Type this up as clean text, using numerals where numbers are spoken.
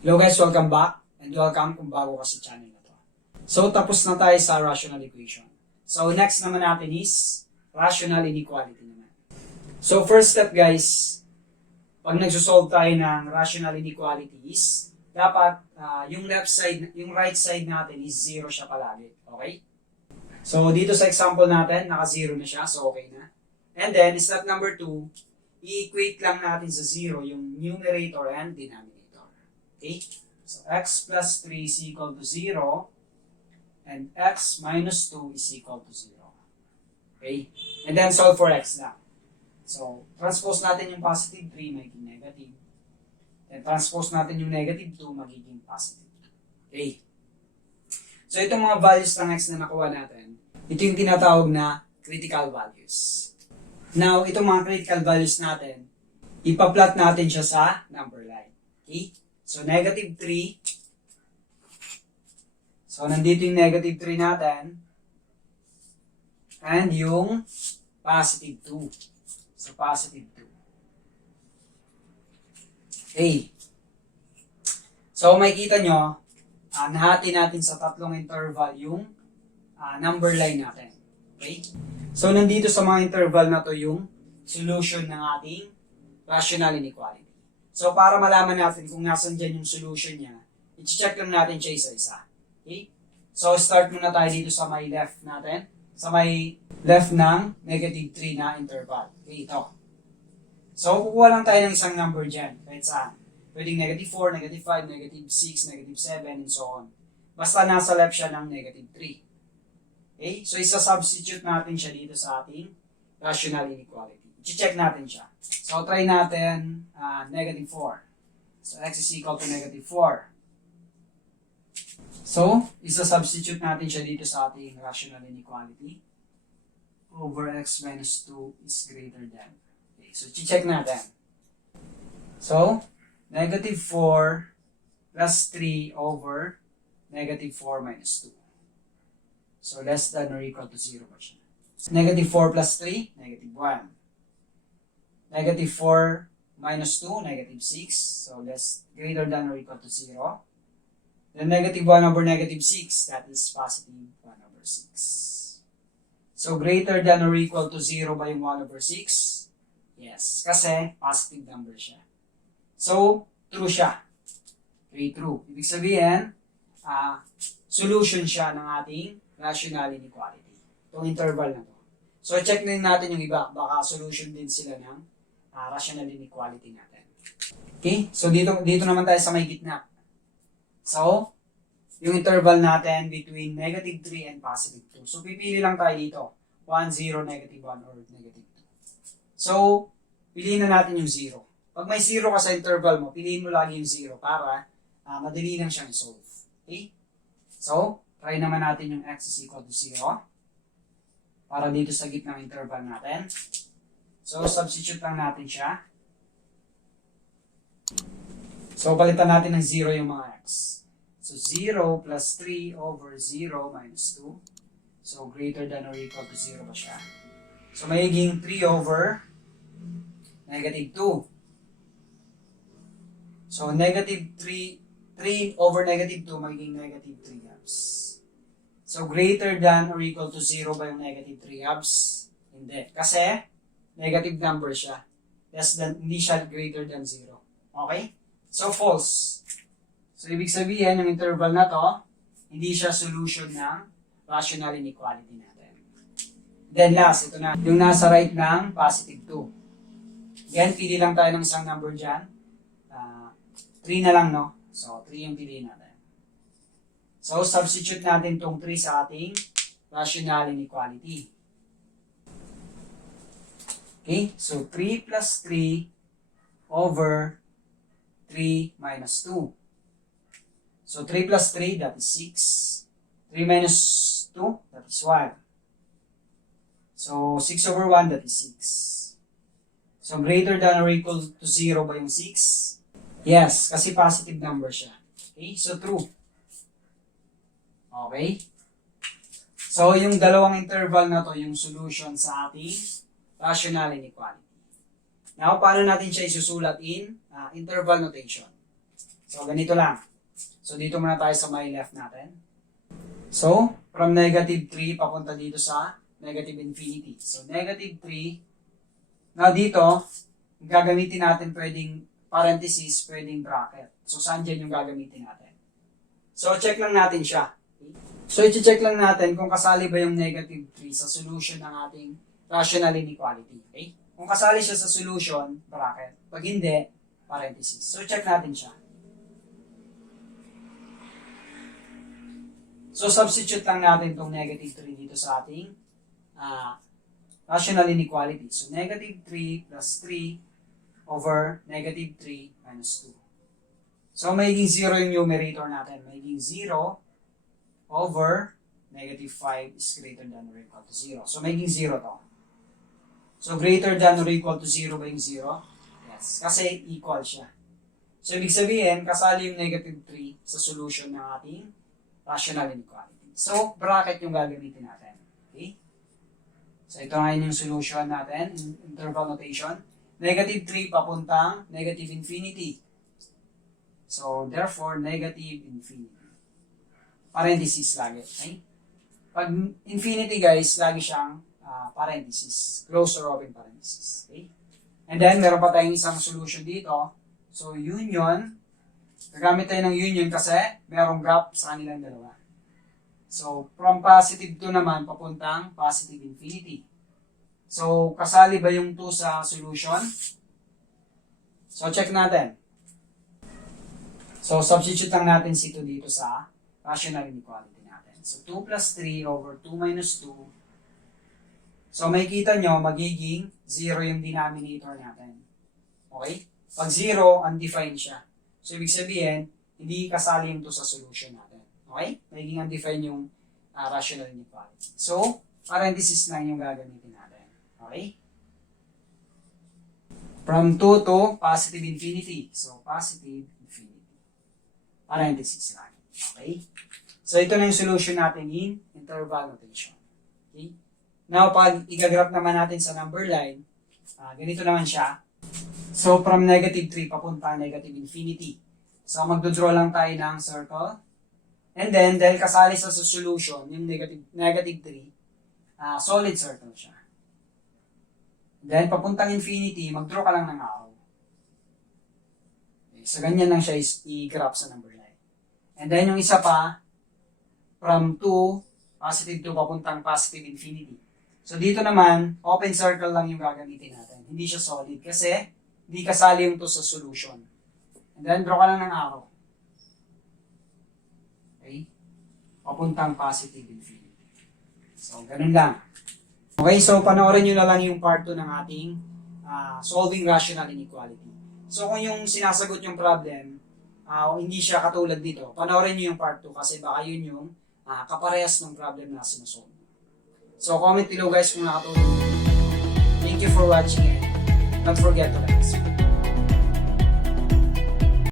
Hello guys, welcome back and welcome kung bago ka sa channel na to. So tapos na tayo sa rational equation. So next naman natin is rational inequality naman. So first step guys, pag nagsosolve tayo ng rational inequalities, dapat yung right side natin is 0 siya palagi. Okay? So dito sa example natin, naka-0 na siya, so okay na. And then, step number 2, i-equate lang natin sa 0 yung numerator and denominator. Okay? So, x plus 3 is equal to 0 and x minus 2 is equal to 0. Okay? And then, solve for x lang. So, transpose natin yung positive 3 magiging negative. Then, transpose natin yung negative 2 magiging positive. Okay? So, itong mga values ng x na nakuha natin, ito yung tinatawag na critical values. Now, itong mga critical values natin, ipa-plot natin siya sa number line. Okay? So, negative 3. So, nandito yung negative 3 natin. And yung positive 2. So, positive 2. Okay. So, makikita nyo, nahati natin sa tatlong interval yung number line natin. Okay? So, nandito sa mga interval na to yung solution ng ating rational inequality. So, para malaman natin kung nasan dyan yung solution niya, i-check lang natin siya isa-isa. Okay? So, start muna tayo dito sa may left natin. Sa may left ng negative 3 na interval. Okay, ito. So, kukuha lang tayo ng isang number dyan. Kahit saan. Pwedeng negative 4, negative 5, negative 6, negative 7, and so on. Basta nasa left siya ng negative 3. Okay? So, isa-substitute natin siya dito sa ating rational inequality. I-check natin siya. So, try natin negative 4. So, x is equal to negative 4. So, isa-substitute natin siya dito sa ating rational inequality. Over x minus 2 is greater than. Okay, so, i-check natin. So, negative 4 plus 3 over negative 4 minus 2. So, less than or equal to 0 pa siya. Negative 4 plus 3, negative 1. Negative 4 minus 2, negative 6. So, greater than or equal to 0. Then, negative 1 over negative 6, that is positive 1 over 6. So, greater than or equal to 0 ba yung 1 over 6? Yes, kasi positive number siya. So, true siya. Okay, true. Ibig sabihin, solution siya ng ating rational inequality. Itong interval na to. So, check din natin yung iba. Baka solution din sila ng rational inequality natin. Okay? So, dito naman tayo sa may gitna. So, yung interval natin between negative 3 and positive 2. So, pipili lang tayo dito. 1, 0, negative 1, or negative 2. So, piliin na natin yung 0. Pag may 0 ka sa interval mo, piliin mo lagi yung 0 para madali lang siyang solve. Okay? So, try naman natin yung x is equal to 0 para dito sa gitna ng interval natin. So, substitute lang natin siya. So, palitan natin ng 0 yung mga x. So, 0 plus 3 over 0 minus 2. So, greater than or equal to 0 ba siya? So, magiging 3 over negative 2. So, negative 3 over negative 2 magiging negative 3 halves. So, greater than or equal to 0 ba yung negative 3 halves? Hindi. Kasi, negative number siya. Hindi siya greater than 0. Okay? So, false. So, ibig sabihin, yung interval na to, hindi siya solution ng rational inequality natin. Then last, ito na. Yung nasa right ng positive 2. Again, pili lang tayo ng isang number dyan. 3 na lang, no? So, 3 yung piliin natin. So, substitute natin itong 3 sa ating rational inequality. Okay? So, 3 plus 3 over 3 minus 2. So, 3 plus 3, that is 6. 3 minus 2, that is 1. So, 6 over 1, that is 6. So, greater than or equal to 0 ba yung 6? Yes, kasi positive number siya. Okay? So, true. Okay? So, yung dalawang interval na to, yung solution sa ating rational inequality. Now, paano natin siya isusulat in interval notation? So, ganito lang. So, dito muna tayo sa may left natin. So, from negative 3, papunta dito sa negative infinity. So, negative 3. Now, dito, gagamitin natin pwedeng parenthesis, pwedeng bracket. So, saan dyan yung gagamitin natin? So, check lang natin siya. So, i-check lang natin kung kasali ba yung negative 3 sa solution ng ating rational inequality. Okay? Kung kasali siya sa solution, bracket. Pag hindi, parenthesis. So, check natin siya. So, substitute lang natin itong negative 3 dito sa ating rational inequality. So, negative 3 plus 3 over negative 3 minus 2. So, magiging 0 yung numerator natin. Magiging 0 over negative 5 is greater than or equal to 0. So, magiging 0 to. So, greater than or equal to 0 ba yung 0? Yes. Kasi equal siya. So, ibig sabihin, kasali yung negative 3 sa solution ng ating rational inequality. So, bracket yung gagamitin natin. Okay? So, ito nga yung solution natin, interval notation. Negative 3 papuntang negative infinity. So, therefore, negative infinity. Parenthesis lagi. Okay? Pag infinity, guys, lagi siyang parenthesis. Close or open parenthesis. Okay? And then, meron pa tayong isang solution dito. So, union. Gagamit tayo ng union kasi merong gap sa kanilang dalawa. So, from positive 2 naman, papuntang positive infinity. So, kasali ba yung 2 sa solution? So, check natin. So, substitute lang natin si 2 dito sa rational inequality natin. So, 2 plus 3 over 2 minus 2. So, makikita nyo, magiging 0 yung denominator natin. Okay? Pag 0, undefined siya. So, ibig sabihin, hindi kasali yung 2 sa solution natin. Okay? Magiging undefined yung rational inequality. So, parenthesis lang yung gagamitin natin. Okay? From 2 to positive infinity. So, positive infinity. Parenthesis lang. Okay? So, ito na yung solution natin in interval notation. Okay? Now, pag igagraph naman natin sa number line, ganito naman siya. So, from negative 3 papunta negative infinity. So, magdodraw lang tayo ng circle. And then, dahil kasali sa solution, yung negative 3, solid circle siya. Then, papuntang infinity, magdraw ka lang ng arrow. Okay, so, ganyan lang siya i-graph sa number line. And then, yung isa pa, from 2, positive 2, papuntang positive infinity. So, dito naman, open circle lang yung gagamitin natin. Hindi siya solid kasi hindi kasali yung 2 sa solution. And then, draw ka lang ng arrow. Okay? Papuntang positive infinity. So, ganun lang. Okay, so panoorin nyo na lang yung part 2 ng ating solving rational inequality. So, kung yung sinasagot yung problem, hindi siya katulad dito, panoorin nyo yung part 2 kasi baka yun yung kaparehas ng problem na sinusolve. So, comment below guys kung nakatulong. Thank you for watching and don't forget to like.